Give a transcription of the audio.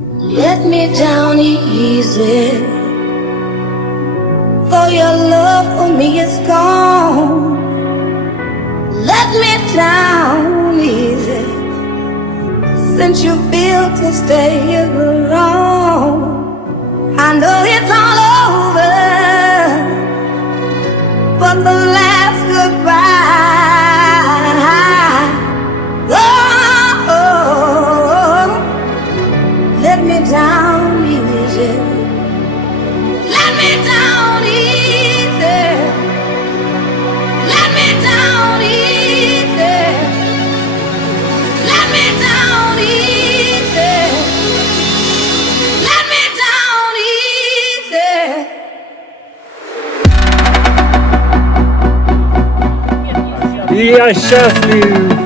Let me down easy, for your love for me is gone. Let me down easy, since you feel to stay here wrong. I know it's all over, but the last goodbye. Let me down easy. Let me down easy. Let me down easy. Let me down easy. Let me down easy. И я счастлив.